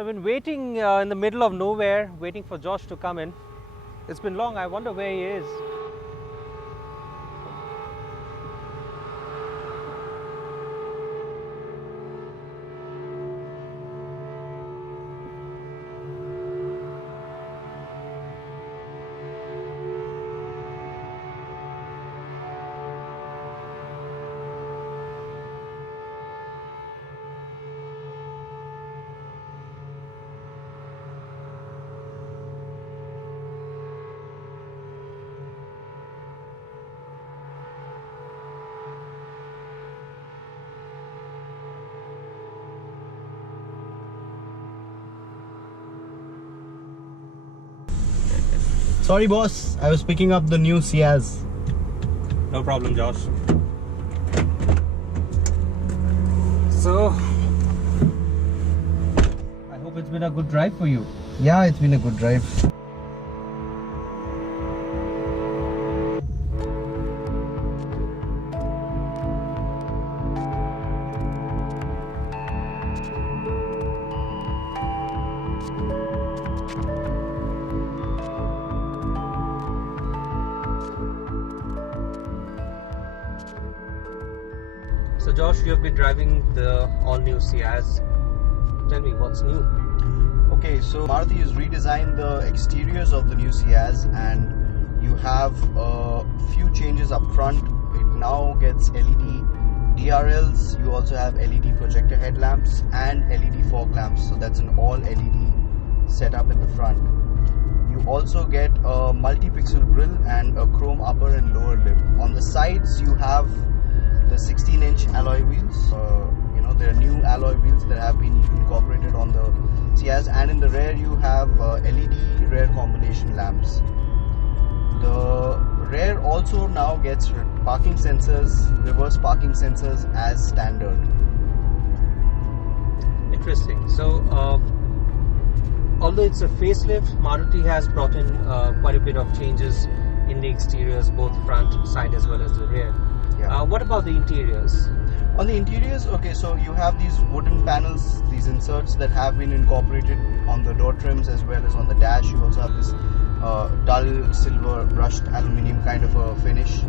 So I've been waiting in the middle of nowhere, waiting for Josh to come in. It's been long, I wonder where he is. Sorry boss, I was picking up the new Ciaz. No problem, Josh. So, I hope it's been a good drive for you. Yeah, it's been a good drive. So Josh, you've been driving the all-new Ciaz. Tell me, what's new? Okay, so Maruti has redesigned the exteriors of the new Ciaz, and you have a few changes up front. It now gets LED DRLs, you also have LED projector headlamps and LED fog lamps, so that's an all LED setup in the front. You also get a multi-pixel grille and a chrome upper and lower lip. On the sides you have the 16-inch alloy wheels. There are new alloy wheels that have been incorporated on the Ciaz, and in the rear you have LED rear combination lamps. The rear also now gets parking sensors, reverse parking sensors as standard. Interesting. So, although it's a facelift, Maruti has brought in quite a bit of changes in the exteriors, both front, side as well as the rear. Yeah. What about the interiors? On the interiors, okay, so you have these wooden panels, these inserts that have been incorporated on the door trims as well as on the dash. You also have this dull silver brushed aluminium kind of a finish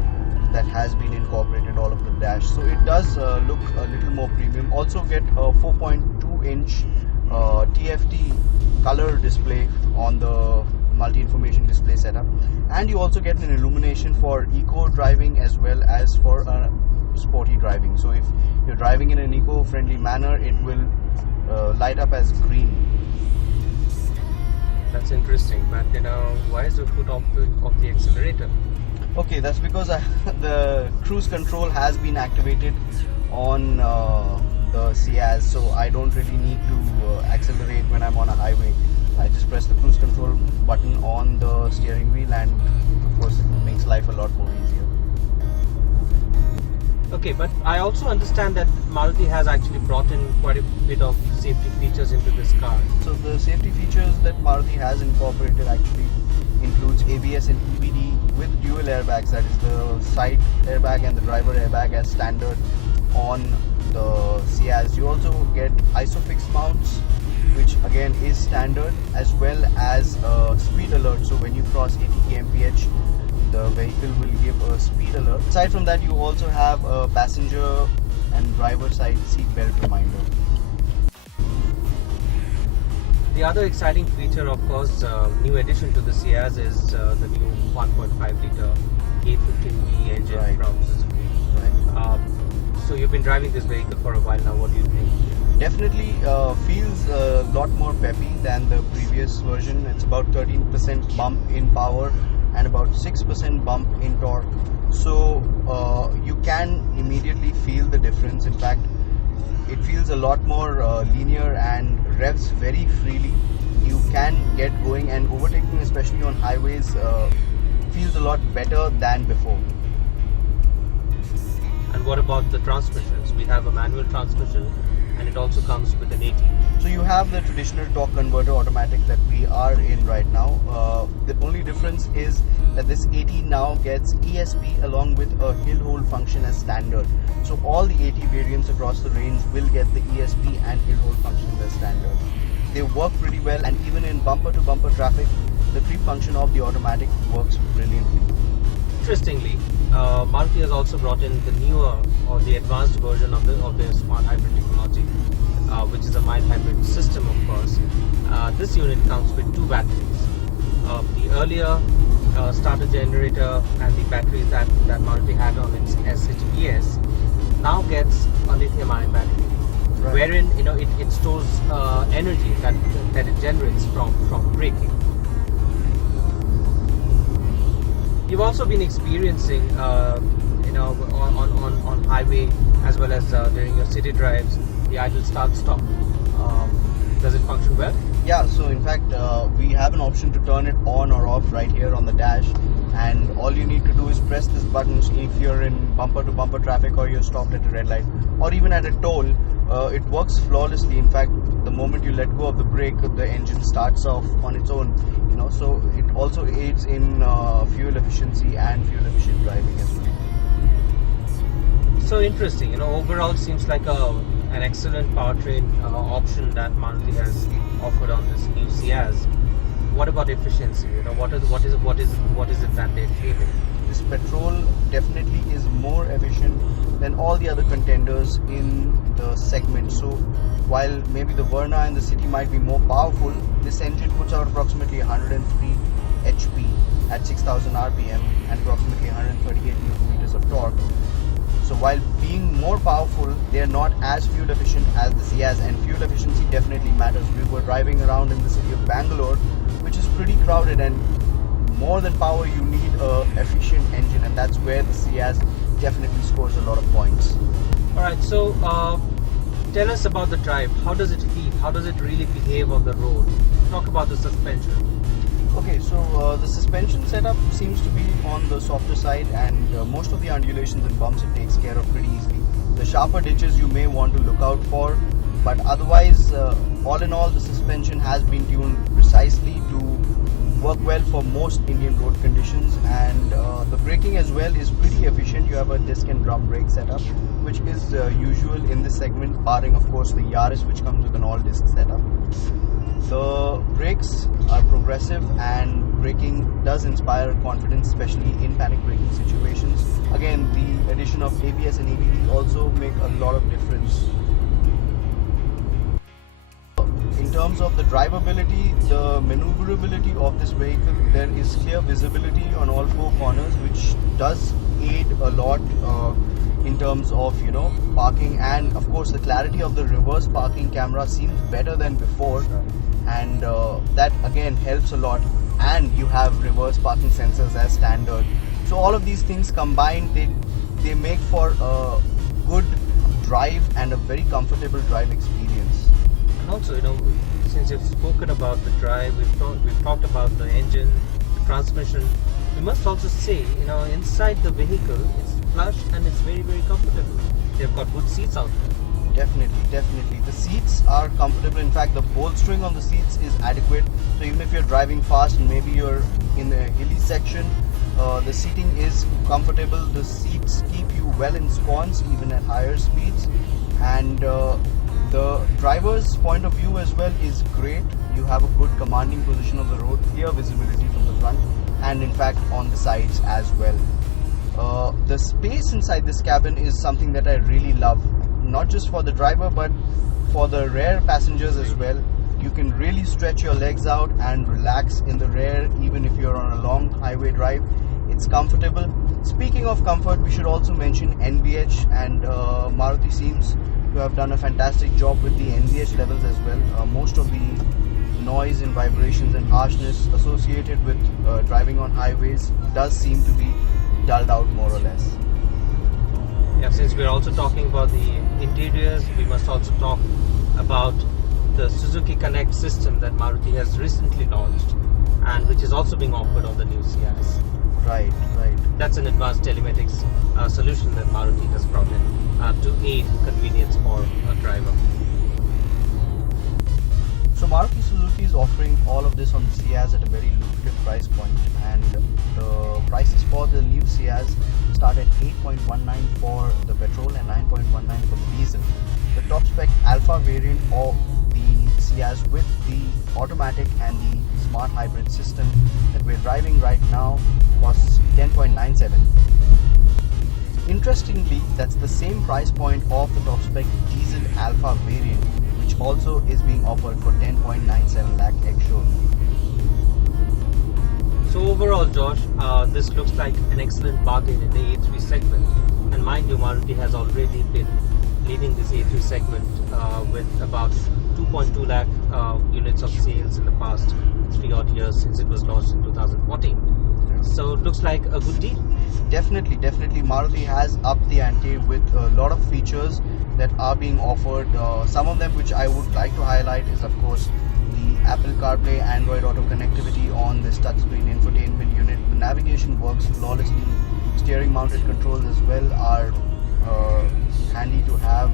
that has been incorporated all over the dash. So it does look a little more premium. Also get a 4.2-inch TFT color display on the multi-information display setup, and you also get an illumination for eco driving as well as for sporty driving. So if you're driving in an eco-friendly manner, it will light up as green. That's interesting, but why is the foot off the accelerator? Okay, that's because the cruise control has been activated on the Ciaz, so I don't really need to accelerate when I'm on a highway. I just press the cruise control button on the steering wheel, and of course it makes life a lot more easier. Okay, but I also understand that Maruti has actually brought in quite a bit of safety features into this car. So the safety features that Maruti has incorporated actually includes ABS and EBD with dual airbags, that is the side airbag and the driver airbag as standard on the Ciaz. You also get ISOFIX mounts, which again is standard, as well as speed alert. So when you cross 80 kmph, the vehicle will give a speed alert. Aside from that, you also have a passenger and driver side seat belt reminder. The other exciting feature, of course, new addition to the Ciaz is the new 1.5 litre 815V engine Right. from Suzuki. Right. So you've been driving this vehicle for a while now. What do you think? Definitely feels a lot more peppy than the previous version. It's about 13% bump in power and about 6% bump in torque. So you can immediately feel the difference. In fact, it feels a lot more linear and revs very freely. You can get going, and overtaking, especially on highways, feels a lot better than before. And what about the transmissions? We have a manual transmission, and it also comes with an AT. So you have the traditional torque converter automatic that we are in right now. The only difference is that this AT now gets ESP along with a hill hold function as standard. So all the AT variants across the range will get the ESP and hill hold functions as standard. they work pretty well, and even in bumper-to-bumper traffic, the creep function of the automatic works brilliantly. Interestingly, Maruti has also brought in the newer or the advanced version of their smart hybrid technology, which is a mild hybrid system, of course. This unit comes with 2 batteries. The earlier starter generator and the batteries that Maruti had on its SHES now gets a lithium-ion battery, Right. wherein it stores energy that it generates from braking. You've also been experiencing, on highway as well as during your city drives, the idle start-stop. Does it function well? Yeah, so in fact, we have an option to turn it on or off right here on the dash, and all you need to do is press this button if you're in bumper-to-bumper traffic or you're stopped at a red light or even at a toll. It works flawlessly. In fact, the moment you let go of the brake, the engine starts off on its own. So it also aids in fuel efficiency and fuel efficient driving as well. So interesting. Overall, seems like an excellent powertrain option that Maruti has offered on this new Ciaz. What about efficiency? What is it that they're claiming? This petrol definitely is more efficient than all the other contenders in the segment. So while maybe the Verna and the City might be more powerful, this engine puts out approximately 103 HP at 6000 RPM and approximately 138 Nm of torque. So while being more powerful, they are not as fuel efficient as the Ciaz, and fuel efficiency definitely matters. We were driving around in the city of Bangalore, which is pretty crowded, and more than power, you need a efficient engine, and that's where the Ciaz definitely scores a lot of points. Alright, so tell us about the drive. How does it feel? How does it really behave on the road? Talk about the suspension. Okay, so the suspension setup seems to be on the softer side, and most of the undulations and bumps it takes care of pretty easily. The sharper ditches you may want to look out for, but otherwise, all in all, the suspension has been tuned precisely to work well for most Indian road conditions, and the braking as well is pretty efficient. You have a disc and drum brake setup, which is usual in this segment, barring of course the Yaris, which comes with an all-disc setup. The brakes are progressive, and braking does inspire confidence, especially in panic braking situations. Again, the addition of ABS and ABD also make a lot of difference. In terms of the drivability, the maneuverability of this vehicle, there is clear visibility on all 4 corners, which does aid a lot in terms of parking, and of course the clarity of the reverse parking camera seems better than before, and that again helps a lot. And you have reverse parking sensors as standard. So all of these things combined, they make for a good drive and a very comfortable drive experience. And also, since you've spoken about the drive, we've talked about the engine, the transmission. We must also say, inside the vehicle, it's plush and it's very, very comfortable. They've got good seats out there. Definitely. The seats are comfortable. In fact, the bolstering on the seats is adequate. So even if you're driving fast and maybe you're in the hilly section, the seating is comfortable. The seats keep you well ensconced even at higher speeds, and the driver's point of view as well is great. You have a good commanding position of the road, clear visibility from the front, and in fact on the sides as well. The space inside this cabin is something that I really love, not just for the driver but for the rear passengers as well. You can really stretch your legs out and relax in the rear even if you're on a long highway drive. It's comfortable. Speaking of comfort, we should also mention NVH, and Maruti seems to have done a fantastic job with the NVH levels as well. Most of the noise and vibrations and harshness associated with driving on highways does seem to be dulled out more or less. Yeah, since we're also talking about the interiors, we must also talk about the Suzuki Connect system that Maruti has recently launched, and which is also being offered on the new Ciaz. Right. That's an advanced telematics solution that Maruti has brought in to aid convenience for a driver. So Maruti Suzuki is offering all of this on the Ciaz at a very lucrative price point, and the prices for the new Ciaz start at 8.19 for the petrol and 9.19 for the diesel. The top spec alpha variant of the Ciaz with the automatic and the smart hybrid system that we're driving right now costs 10.97. Interestingly, that's the same price point of the top spec diesel Alpha variant, which also is being offered for 10.97 lakh ex-showroom. So overall, Josh, this looks like an excellent bargain in the A3 segment. And mind you, Maruti has already been leading this A3 segment with about 2.2 lakh units of sales in the past 3 odd years since it was launched in 2014. So it looks like a good deal. Definitely. Maruti has upped the ante with a lot of features that are being offered. Some of them which I would like to highlight is, of course, the Apple CarPlay, Android Auto connectivity on this touchscreen infotainment unit. The navigation works flawlessly. Steering mounted controls as well are handy to have,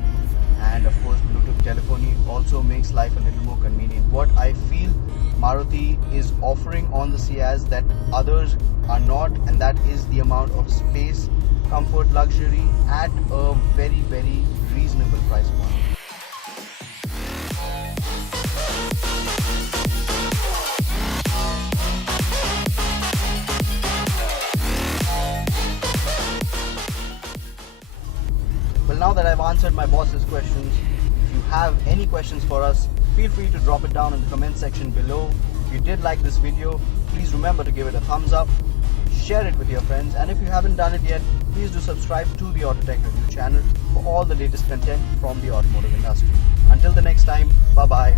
and of course Bluetooth telephony also makes life a little more convenient. What I feel Maruti is offering on the Ciaz that others are not, and that is the amount of space, comfort, luxury at a very, very reasonable price point. Well, now that I've answered my boss's questions, if you have any questions for us, feel free to drop it down in the comment section below. If you did like this video, please remember to give it a thumbs up, share it with your friends, and if you haven't done it yet, please do subscribe to the Autotech Review channel for all the latest content from the automotive industry. Until the next time, bye-bye.